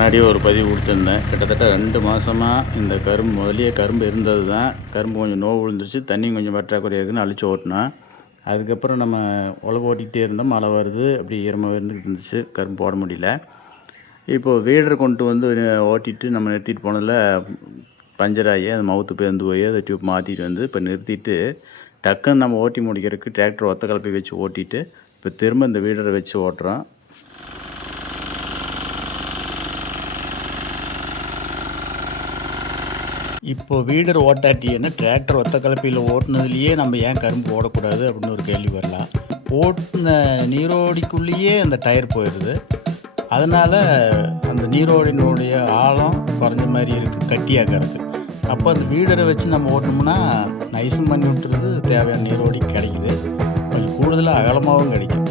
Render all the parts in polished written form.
முன்னாடியே ஒரு பதிவு கொடுத்துருந்தேன். கிட்டத்தட்ட 2 மாதமாக இந்த கரும்பு முதலியே கரும்பு இருந்தது தான். கரும்பு கொஞ்சம் நோவு விழுந்துருச்சு, தண்ணி கொஞ்சம் பற்றாக்குறை இருக்குன்னு அழிச்சு ஓட்டினோம். அதுக்கப்புறம் நம்ம உழவு ஓட்டிக்கிட்டே இருந்தோம். மழை வருது, அப்படி ஈரமாக இருந்துக்கிட்டு இருந்துச்சு, கரும்பு போட முடியல. இப்போது வீடர் கொண்டு வந்து ஓட்டிட்டு நம்ம நிறுத்திட்டு போனதில் பஞ்சர் ஆகி அது மவுத்து பேர்ந்து போய் அதை டியூப் மாற்றிட்டு வந்து இப்போ நிறுத்திட்டு டக்குன்னு நம்ம ஓட்டி முடிக்கிறதுக்கு டிராக்டர் ஒத்த கலப்பை வச்சு ஓட்டிட்டு இப்போ திரும்ப இந்த வீடரை வச்சு ஓட்டுறோம். இப்போது வீடர் ஓட்டாட்டின்னா டிராக்டர் ஒத்த கலப்பையில் ஓட்டுனதுலேயே நம்ம ஏன் கரும்பு ஓடக்கூடாது அப்படின்னு ஒரு கேள்வி வரலாம். ஓட்டின நீரோடிக்குள்ளேயே அந்த டயர் போயிடுது. அதனால் அந்த நீரோடினுடைய ஆழம் குறைஞ்ச மாதிரி இருக்குது, கட்டியாக கிடக்கு. அப்போ அந்த வீடரை வச்சு நம்ம ஓட்டணும்னா நைஸும் பண்ணி விட்டுறது, தேவையான நீரோடி கிடைக்குது, கொஞ்சம் கூடுதலாக அகலமாகவும் கிடைக்கும்.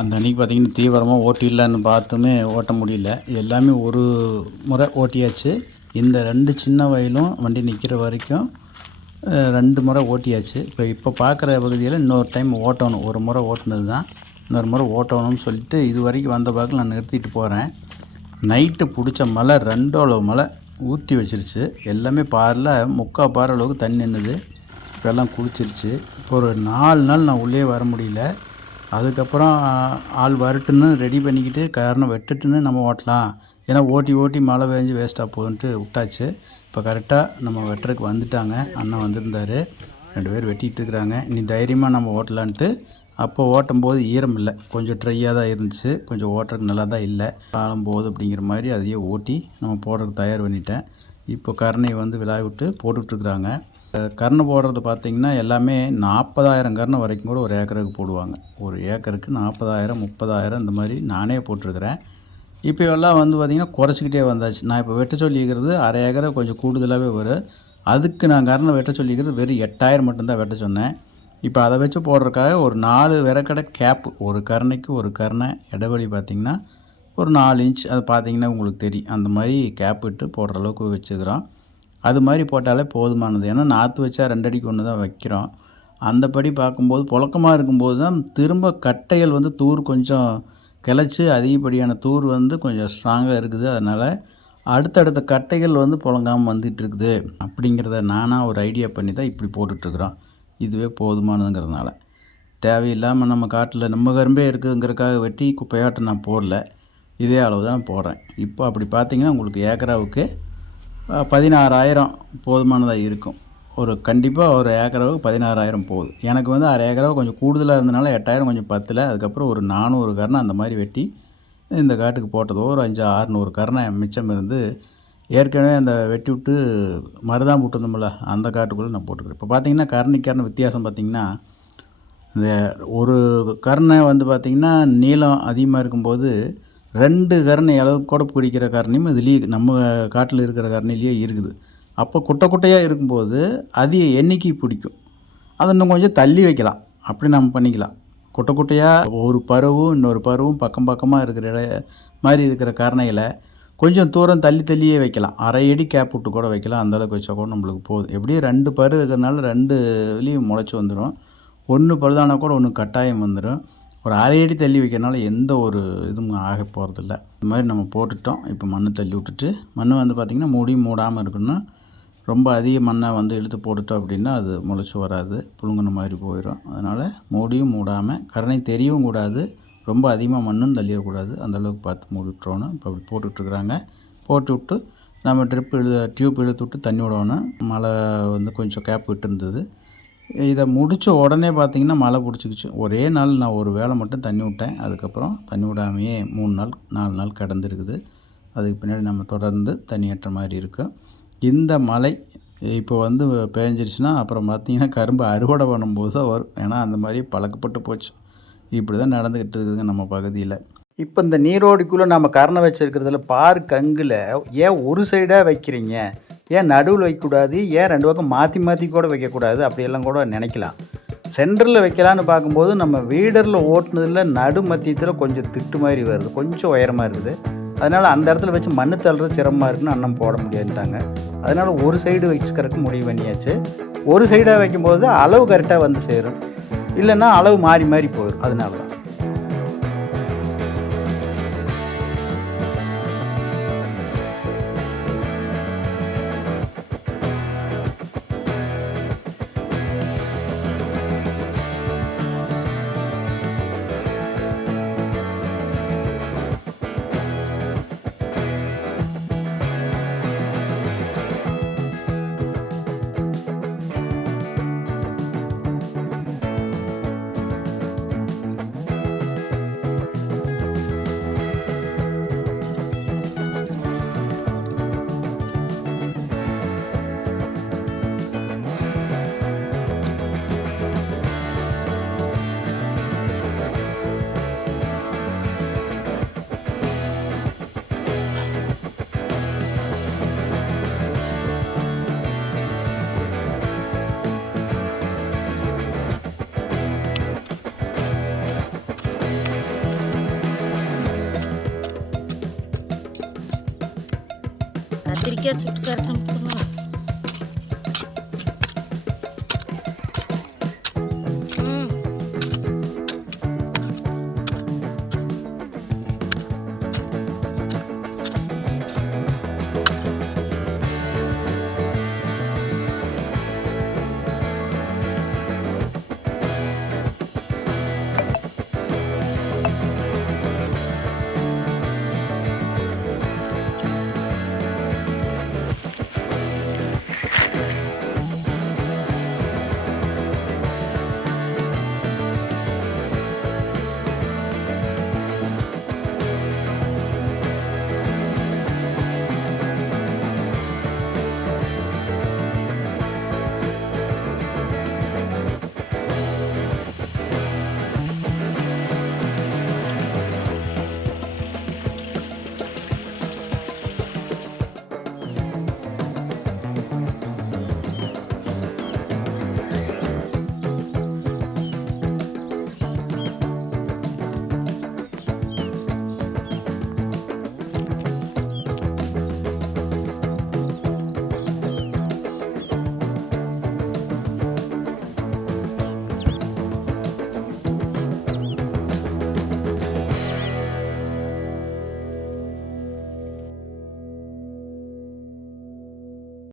அந்த அன்றைக்கி பார்த்திங்கன்னா தீவிரமாக ஓட்டிடலான்னு பார்த்துமே ஓட்ட முடியல. எல்லாமே ஒரு முறை ஓட்டியாச்சு. இந்த 2 சின்ன வயலும் வண்டி நிற்கிற வரைக்கும் 2 முறை ஓட்டியாச்சு. இப்போ பார்க்குற பகுதியில் இன்னொரு டைம் ஓட்டணும். ஒரு முறை ஓட்டினது தான், இன்னொரு முறை ஓட்டணும்னு சொல்லிட்டு இது வரைக்கும் வந்த பார்க்க நான் நிறுத்திட்டு போகிறேன். நைட்டு பிடிச்ச மழை 2 அளவு மழை ஊற்றி வச்சிருச்சு. எல்லாமே பாரில் 3/4 பார் அளவுக்கு தண்ணி நின்றுது. இப்போல்லாம் குளிச்சிருச்சு. இப்போ ஒரு 4 நாள் நான் உள்ளே வர முடியல. அதுக்கப்புறம் ஆள் வரட்டுன்னு ரெடி பண்ணிக்கிட்டு காரணம் வெட்டுட்டுன்னு நம்ம ஓட்டலாம், ஏன்னா ஓட்டி ஓட்டி மழை பெஞ்சு வேஸ்ட்டாக போகுதுன்ட்டு விட்டாச்சு. இப்போ கரெக்டாக நம்ம வெட்டுறதுக்கு வந்துட்டாங்க. அண்ணன் வந்திருந்தார், 2 பேர் வெட்டிகிட்டு இருக்கிறாங்க. இனி தைரியமாக நம்ம ஓட்டலான்ட்டு. அப்போ ஓட்டும்போது ஈரம் இல்லை, கொஞ்சம் ட்ரையாக தான் இருந்துச்சு, கொஞ்சம் ஓட்டுறதுக்கு நல்லா தான் இல்லை. காலம் போகுது அப்படிங்கிற மாதிரி அதையே ஓட்டி நம்ம போடுறதுக்கு தயார் பண்ணிட்டேன். இப்போ கருணையை வந்து விழா விட்டு போட்டுட்ருக்குறாங்க. கருணை போடுறது பார்த்திங்கன்னா எல்லாமே 40,000 கருணை வரைக்கும் கூட ஒரு ஏக்கருக்கு போடுவாங்க. ஒரு ஏக்கருக்கு 40,000 30,000 இந்த மாதிரி நானே போட்டிருக்கிறேன். இப்போ எல்லாம் வந்து பார்த்திங்கன்னா குறைச்சிக்கிட்டே வந்தாச்சு. நான் இப்போ வெட்ட சொல்லிக்கிறது அரை ஏக்கரை கொஞ்சம் கூடுதலாகவே வரும். அதுக்கு நான் கருணை வெட்ட சொல்லிக்கிறது வெறும் 8,000 மட்டும்தான் வெட்ட சொன்னேன். இப்போ அதை வச்சு போடுறதுக்காக ஒரு 4 விறக்கடை கேப்பு, ஒரு கருணைக்கு ஒரு கருணை இடைவெளி பார்த்திங்கன்னா ஒரு 4 இன்ச், அது பார்த்திங்கன்னா உங்களுக்கு தெரியும். அந்த மாதிரி கேப் விட்டு போடுற அளவுக்கு வச்சுக்கிறோம். அது மாதிரி போட்டாலே போதுமானது. ஏன்னா நாற்று வச்சா 2 அடிக்கு 1 தான் வைக்கிறோம். அந்தபடி பார்க்கும்போது புழக்கமாக இருக்கும்போது தான் திரும்ப கட்டைகள் வந்து தூர் கொஞ்சம் கிளச்சி அதிகப்படியான தூர் வந்து கொஞ்சம் ஸ்ட்ராங்காக இருக்குது. அதனால் அடுத்தடுத்த கட்டைகள் வந்து புழங்காமல் வந்துட்டுருக்குது அப்படிங்கிறத நானாக ஒரு ஐடியா பண்ணி தான் இப்படி போட்டுட்ருக்குறோம். இதுவே போதுமானதுங்கிறதுனால தேவையில்லாமல் நம்ம காட்டில் நம்ம கரும்பே இருக்குதுங்கிறதுக்காக வெட்டி குப்பையாட்டம் நான் போடல, இதே அளவு தான் போடுறேன். இப்போ அப்படி பார்த்திங்கன்னா உங்களுக்கு ஏக்கராவுக்கு 16,000 போதுமானதாக இருக்கும். கண்டிப்பாக ஒரு ஏக்கராவுக்கு 16,000 போகுது. எனக்கு வந்து அரை ஏக்கராவை கொஞ்சம் கூடுதலாக இருந்தனால 8,000 கொஞ்சம் பத்தலை. அதுக்கப்புறம் ஒரு 400 கருணை அந்த மாதிரி வெட்டி இந்த காட்டுக்கு போட்டதோ ஒரு 500-600 கருணை மிச்சம் இருந்து ஏற்கனவே அந்த வெட்டி விட்டு மருதாம் போட்டுருந்தோம்ல அந்த காட்டுக்குள்ளே நான் போட்டுக்கிறேன். இப்போ பார்த்திங்கன்னா கருணை வித்தியாசம் பார்த்திங்கன்னா, இந்த ஒரு கருணை வந்து பார்த்திங்கன்னா நீளம் அதிகமாக இருக்கும்போது 2 கருணை அளவுக்கு கூட பிடிக்கிற கருணையும் இதுலேயே நம்ம காட்டில் இருக்கிற கருணையிலேயே இருக்குது. அப்போ குட்டை குட்டையாக இருக்கும்போது அதிக எண்ணிக்கை பிடிக்கும். அதை இன்னும் கொஞ்சம் தள்ளி வைக்கலாம், அப்படி நம்ம பண்ணிக்கலாம். குட்டை குட்டையாக ஒரு பருவும் இன்னொரு பருவும் பக்கம் பக்கமாக இருக்கிற மாதிரி இருக்கிற கருணையில் கொஞ்சம் தூரம் தள்ளி தள்ளியே வைக்கலாம். அரை அடி கேப் விட்டு கூட வைக்கலாம். அந்தளவுக்கு வச்சா கூட நம்மளுக்கு போதும். எப்படியும் 2 பரு இருக்கிறனால 2லேயும் முளைச்சி வந்துடும். 1 பருதானா கூட 1 கட்டாயம் வந்துடும். ஒரு அரை அடி தள்ளி வைக்கிறனால எந்த ஒரு இதுவும் ஆக போகிறதில்ல. இந்த மாதிரி நம்ம போட்டுட்டோம். இப்போ மண் தள்ளி விட்டுட்டு, மண் வந்து பார்த்திங்கன்னா மூடியும் மூடாமல் இருக்கணும். ரொம்ப அதிக மண்ணை வந்து இழுத்து போட்டுட்டோம் அப்படின்னா அது முளைச்சி வராது, புழுங்கின மாதிரி போயிடும். அதனால் மூடியும் மூடாமல், கருணை தெரியவும் கூடாது, ரொம்ப அதிகமாக மண்ணும் தள்ளிடக்கூடாது, அந்தளவுக்கு பார்த்து மூடிட்டுறோணும். இப்போ அப்படி போட்டுட்ருக்குறாங்க. போட்டு விட்டு நம்ம டியூப் இழுத்து விட்டு தண்ணி விடணும். மழை வந்து கொஞ்சம் கேப் விட்டு இருந்தது. இதை முடித்த உடனே பார்த்திங்கன்னா மழை பிடிச்சிக்கிச்சு. ஒரே நாள் நான் ஒரு வேளை மட்டும் தண்ணி விட்டேன். அதுக்கப்புறம் தண்ணி விடாமையே 3 நாள் 4 நாள் கடந்துருக்குது. அதுக்கு பின்னாடி நம்ம தொடர்ந்து தண்ணி ஏற்ற மாதிரி இருக்கும். இந்த மழை இப்போ வந்து பேஞ்சிருச்சுன்னா அப்புறம் பார்த்திங்கன்னா கரும்பு அறுவடை பண்ணும்போது தான் வரும். ஏன்னா அந்த மாதிரி பழக்கப்பட்டு போச்சு. இப்படி தான் நடந்துக்கிட்டு இருக்குதுங்க நம்ம பகுதியில். இப்போ இந்த நீரோடிக்குள்ளே நம்ம கருணை வச்சுருக்கிறதுல பார் கங்கில் ஏன் ஒரு சைடாக வைக்கிறீங்க, ஏன் நடுவில் வைக்கக்கூடாது, ஏன் 2 பக்கம் மாற்றி மாற்றி கூட வைக்கக்கூடாது அப்படியெல்லாம் கூட நினைக்கலாம். சென்டரில் வைக்கலான்னு பார்க்கும்போது நம்ம வீடரில் ஓட்டுனதில் நடு மத்தியத்தில் கொஞ்சம் திட்டு மாதிரி வருது, கொஞ்சம் உயரமாக இருக்குது. அதனால் அந்த இடத்துல வச்சு மண் தள்ளுறது சிரமமாக இருக்குன்னு அண்ணன் போட முடியாதுட்டாங்க. அதனால் ஒரு சைடு வச்சுக்கிறதுக்கு முடிவு பண்ணியாச்சு. ஒரு சைடாக வைக்கும்போது அளவு கரெக்டாக வந்து சேரும், இல்லைன்னா அளவு மாறி மாறி போயிடும். அதனால தான். கத்திரிக்காய் சுட்டு கரைச்சி